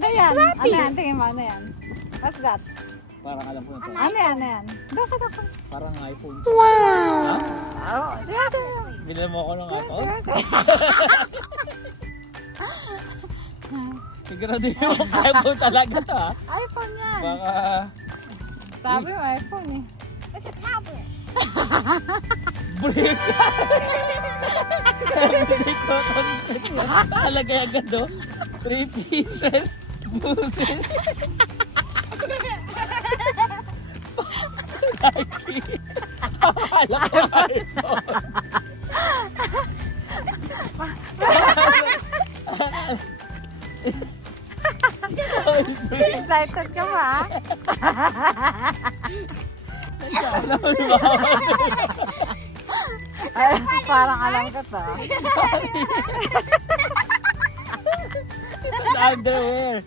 Ano yan? Ano yan? Tingin mo, ano yan? What's that? Parang alam ko yun. Ano yan? Ano yan? Dapat ako. Parang iPhone. Oh, yeah. Bilhin mo ako ng iPhone? Sigurado yung iPhone talaga to ha. iPhone yan. Baka... Sabi mo, iPhone eh. It's a tablet. Brick! Everyday content. Talaga yung gado. 3 pieces. Buses. Nike. Akala ko iPhone. Excited ka ba? Ay, parang alam ko to. Underwear.